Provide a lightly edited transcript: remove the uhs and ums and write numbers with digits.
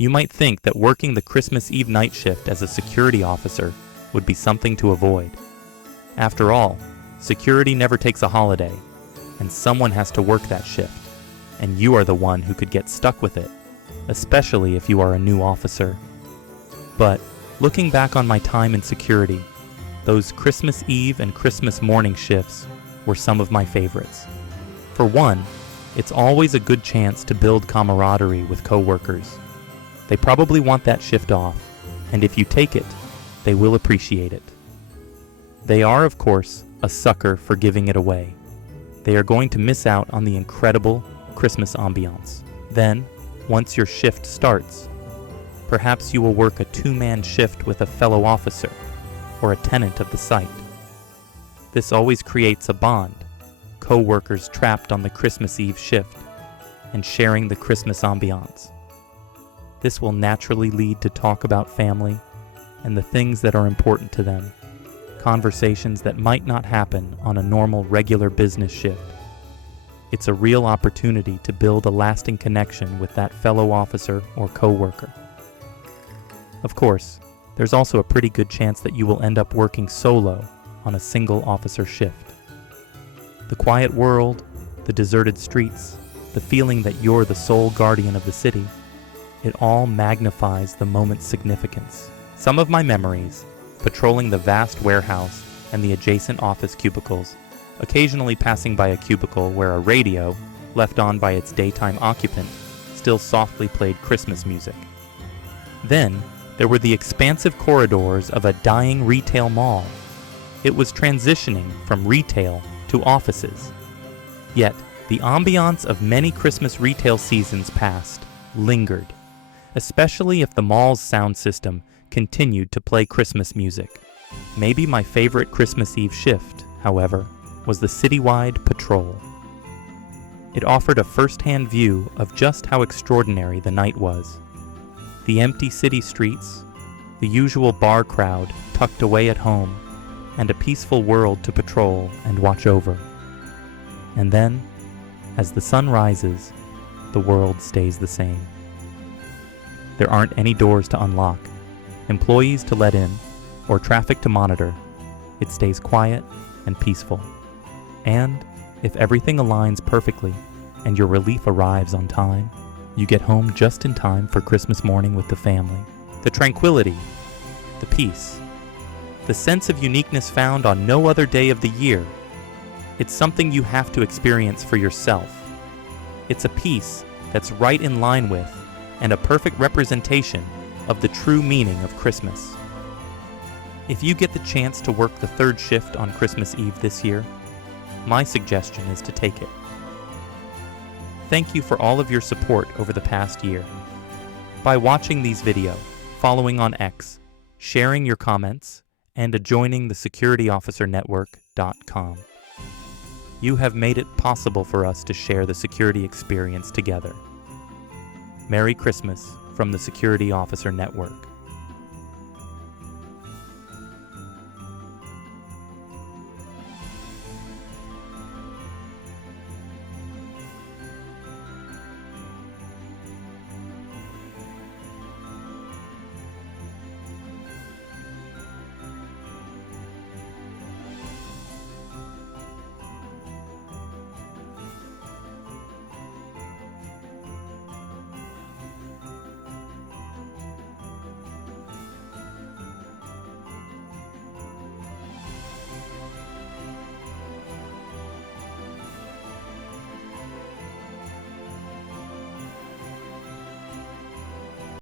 You might think that working the Christmas Eve night shift as a security officer would be something to avoid. After all, security never takes a holiday, and someone has to work that shift, and you are the one who could get stuck with it, especially if you are a new officer. But looking back on my time in security, those Christmas Eve and Christmas morning shifts were some of my favorites. For one, it's always a good chance to build camaraderie with coworkers. They probably want that shift off, and if you take it, they will appreciate it. They are, of course, a sucker for giving it away. They are going to miss out on the incredible Christmas ambiance. Then, once your shift starts, perhaps you will work a two-man shift with a fellow officer or a tenant of the site. This always creates a bond, co-workers trapped on the Christmas Eve shift and sharing the Christmas ambiance. This will naturally lead to talk about family and the things that are important to them, conversations that might not happen on a normal regular business shift. It's a real opportunity to build a lasting connection with that fellow officer or co-worker. Of course, there's also a pretty good chance that you will end up working solo on a single officer shift. The quiet world, the deserted streets, the feeling that you're the sole guardian of the city, it all magnifies the moment's significance. Some of my memories, patrolling the vast warehouse and the adjacent office cubicles, occasionally passing by a cubicle where a radio, left on by its daytime occupant, still softly played Christmas music. Then, there were the expansive corridors of a dying retail mall. It was transitioning from retail to offices. Yet, the ambiance of many Christmas retail seasons past lingered, especially if the mall's sound system continued to play Christmas music. Maybe my favorite Christmas Eve shift, however, was the citywide patrol. It offered a first-hand view of just how extraordinary the night was. The empty city streets, the usual bar crowd tucked away at home, and a peaceful world to patrol and watch over. And then, as the sun rises, the world stays the same. There aren't any doors to unlock, employees to let in, or traffic to monitor. It stays quiet and peaceful. And if everything aligns perfectly and your relief arrives on time, you get home just in time for Christmas morning with the family. The tranquility, the peace, the sense of uniqueness found on no other day of the year. It's something you have to experience for yourself. It's a peace that's right in line with and a perfect representation of the true meaning of Christmas. If you get the chance to work the third shift on Christmas Eve this year, my suggestion is to take it. Thank you for all of your support over the past year. By watching these videos, following on X, sharing your comments, and joining the securityofficernetwork.com. You have made it possible for us to share the security experience together. Merry Christmas from the Security Officer Network.